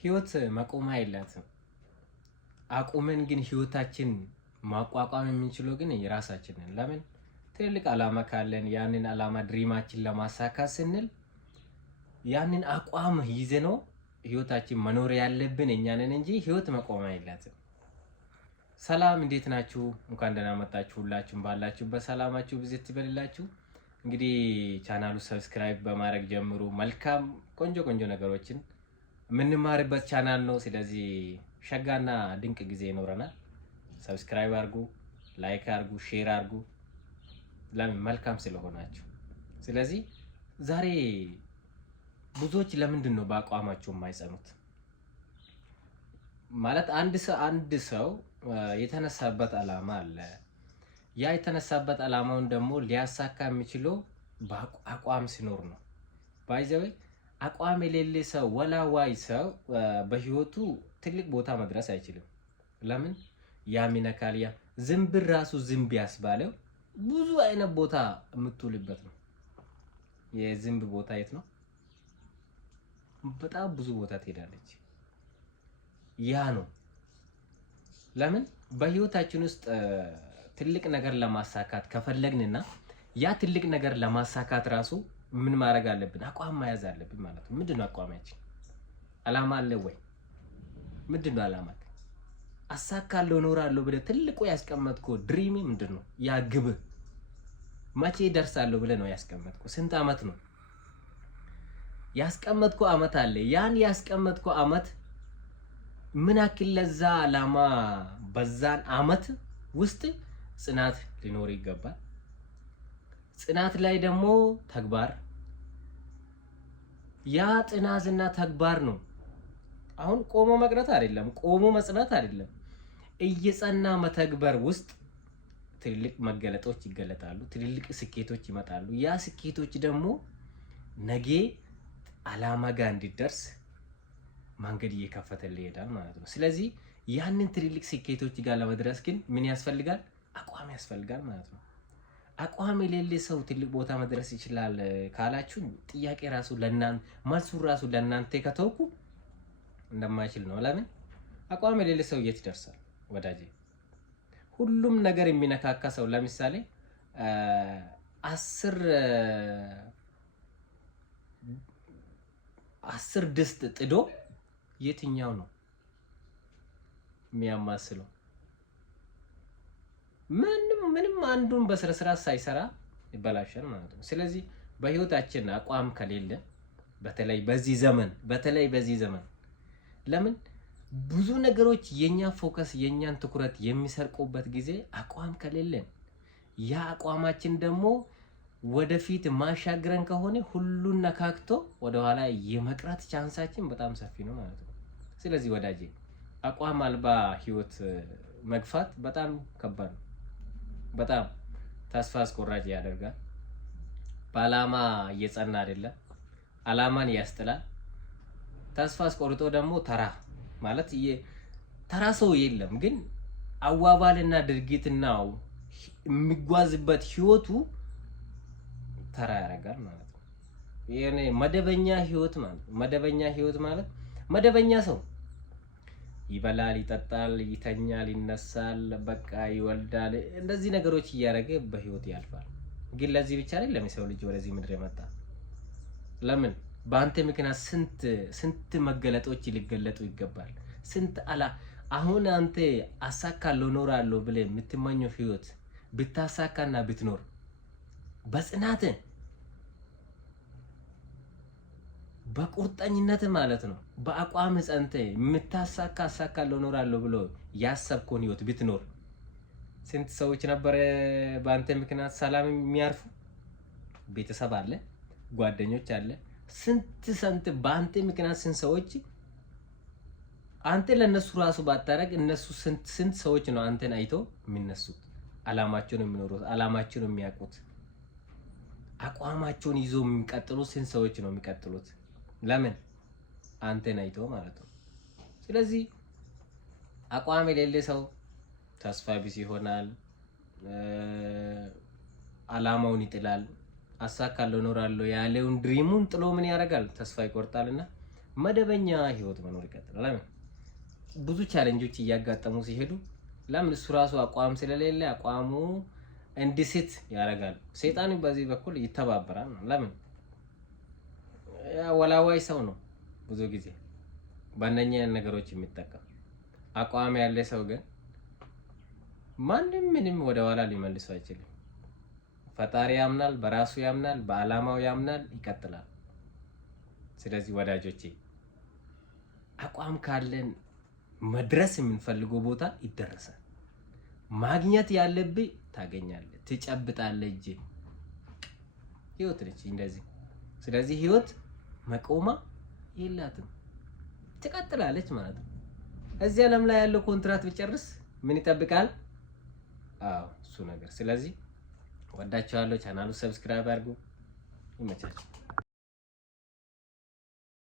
ህይወት መቆም የላትም። አቁመን ግን ህይወታችን ማቋቋም የምንችለው ግን የራሳችን ነን። ለምን? ትልቅ አላማ ካለን ያንን አላማ ድሪማችን ለማሳካት ስንል ያንን አቋም ይዘነው ህይወታችን መኖር ያለብን እኛ ነን እንጂ ህይወት መቆም የላትም። ሰላም፣ እንዴት ናችሁ? እንኳን ደህና መጣችሁ። ሁላችሁም ባላችሁበት ሰላማችሁ ብዝት ይበልላችሁ። እንግዲህ ቻናሉ ሰብስክራይብ በማድረግ ጀምሩ። መልካም ቆንጆ ነገሮችን የምንማርበት ቻናል ነው። ስለዚህ ሸጋና ድንቅ ጊዜ ይኖረናል። ሰብስክራይብ አድርጉ፣ ላይክ አድርጉ፣ ሼር አድርጉ ለምን መልካም ስለሆናችሁ። ስለዚህ ዛሬ ብዙዎች ለምንድን ነው በአቋማቸው የማይጸኑት? ማለት አንድ ሰው የተነሳበት አላማ አለ። ያ የተነሳበት አላማውን ደግሞ ሊያሳካ የሚችለው በአቋም ሲኖር ነው። ባይዘው አቋም የሌለ ሰው ወላዋይ ሰው በህይወቱ ትልቅ ቦታ መድረስ አይችልም። ለምን? ያም ይነካል። ያ ዝንብ ራሱ ዝንብ ያስባለው ብዙ አይነት ቦታ የምትውልበት ነው። የዝንብ ቦታ የት ነው? በጣም ብዙ ቦታ ትሄዳለች። ያ ነው። ለምን? በህይወታችን ውስጥ ትልቅ ነገር ለማሳካት ከፈለግንና ያ ትልቅ ነገር ለማሳካት ራሱ ምን ማድረግ አለብን? አቋም መያዝ አለብን ማለት ነው። ምንድነው አቋማችን? አላማ አለ ወይ? ምንድነው አላማ? አሳካለሁ እኖራለሁ ብለህ ትልቁ ያስቀመጥከው ድሪም ምንድነው? ያ ግብ መቼ ደርሳለሁ ብለህ ነው ያስቀመጥከው? ስንት አመት ነው ያስቀመጥከው? አመት አለ። ያን ያስቀመጥከው አመት ምን ያክል ለዛ አላማ በዛን አመት ውስጥ ጽናት ሊኖር ይገባል። ጽናት ላይ ደግሞ ተግባር። ያ ጽናትና ተግባር ነው። አሁን ቆሞ መቅረት አይደለም፣ ቆሞ መጽናት አይደለም። እየጸና መተግበር ውስጥ ትልልቅ መገለጦች ይገለጣሉ፣ ትልልቅ ስኬቶች ይመጣሉ። ያ ስኬቶች ደግሞ ነገ አላማ ጋር እንዲደርስ መንገድ እየከፈተልህ ይሄዳል ማለት ነው። ስለዚህ ያንን ትልልቅ ስኬቶች ጋር ለመድረስ ግን ምን ያስፈልጋል? አቋም ያስፈልጋል ማለት ነው። አቋም የሌለ ሰው ትልቅ ቦታ መድረስ ይችላል ካላችሁ ጥያቄ ራሱ ለእናንተ መልሱ ራሱ ለእናንተ ከተውኩ እንደማይችል ነው። ለምን? አቋም የሌለ ሰው የት ይደርሳል ወዳጄ? ሁሉም ነገር የሚነካካ ሰው ለምሳሌ 10 ድስት ጥዶ የትኛው ነው የሚያማስለው? ምንም አንዱን በስነ ስርዓት ሳይሰራ ይበላሻል ማለት ነው። ስለዚህ በህይወታችን አቋም ከሌለ በተለይ በዚህ ዘመን ለምን ብዙ ነገሮች የኛ ፎከስ የኛን ትኩረት የሚሰርቁበት ጊዜ አቋም ከሌለን፣ ያ አቋማችን ደግሞ ወደፊት ማሻገረን ከሆነ ሁሉን ነካክቶ ወደኋላ የመቅረት ቻንሳችን በጣም ሰፊ ነው ማለት ነው። ስለዚህ ወዳጄ አቋም አልባ ህይወት መግፋት በጣም ከባድ ነው። በጣም ተስፋ አስቆራጭ ያደርጋል። በአላማ እየጸና አይደለም፣ አላማን ያስጥላል። ተስፋ አስቆርጦ ደግሞ ማለት ተራ ሰው የለም፣ ግን አዋባልና ድርጊትና የሚጓዝበት ህይወቱ ተራ ያደርጋል ማለት ነው። የኔ መደበኛ ህይወት ማለት መደበኛ ሰው ይበላል፣ ይጠጣል፣ ይተኛል፣ ይነሳል፣ በቃ ይወልዳል። እንደዚህ ነገሮች እያደረገ በህይወት ያልፋል። ግን ለዚህ ብቻ አይደለም የሰው ልጅ ወደዚህ ምድር የመጣ። ለምን? በአንተ ምክንያት ስንት መገለጦች ሊገለጡ ይገባል። አሁን አንተ አሳካለሁ እኖራለሁ ብለህ የምትመኘው ህይወት ብታሳካና ብትኖር በጽናት በቁርጠኝነት ማለት ነው፣ በአቋም ጸንተህ አሳካለሁ እኖራለሁ ብሎ ያሰብከውን ህይወት ብትኖር ስንት ሰዎች ነበር በአንተ ምክንያት ሰላም የሚያርፉ? ቤተሰብ አለ፣ ጓደኞች አለ። ስንት በአንተ ምክንያት ስንት ሰዎች አንተ ለነሱ ራሱ ባታረግ እነሱ ስንት ሰዎች ነው አንተን አይተው የሚነሱት? አላማቸውን የሚኖሩት፣ አላማቸውን የሚያውቁት፣ አቋማቸውን ይዞ የሚቀጥሉት ስንት ሰዎች ነው የሚቀጥሉት? ለምን? አንተን አይተው ማለት ነው። ስለዚህ አቋም የሌለ ሰው ተስፋ ቢስ ይሆናል፣ አላማውን ይጥላል። አሳካለሁ እኖራለሁ ያለውን ድሪሙን ጥሎ ምን ያደርጋል? ተስፋ ይቆርጣልና መደበኛ ህይወት መኖር ይቀጥላል። ለምን ብዙ ቻሌንጆች እያጋጠሙ ሲሄዱ ለምን እሱ ራሱ አቋም ስለሌለ አቋሙ እንዲስት ያደርጋል። ሰይጣን በዚህ በኩል ይተባበራል። ለምን ወላዋይ ሰው ነው ብዙ ጊዜ በእነኛ ነገሮች የሚጠቀም። አቋም ያለ ሰው ግን ማንም ምንም ወደ ኋላ ሊመልሰው አይችልም። ፈጣሪ ያምናል፣ በራሱ ያምናል፣ በአላማው ያምናል፣ ይቀጥላል። ስለዚህ ወዳጆቼ አቋም ካለን መድረስ የምንፈልገው ቦታ ይደረሳል። ማግኘት ያለብህ ታገኛለህ፣ ትጨብጣለህ። እጅ ህይወት ነች እንደዚህ። ስለዚህ ህይወት መቆማ የላትም፣ ትቀጥላለች ማለት ነው። እዚህ ዓለም ላይ ያለው ኮንትራት ብጨርስ ምን ይጠብቃል? አዎ እሱ ነገር። ስለዚህ ወዳችኋለሁ። ቻናሉ ሰብስክራይብ አድርጉ። ይመቻችሁ።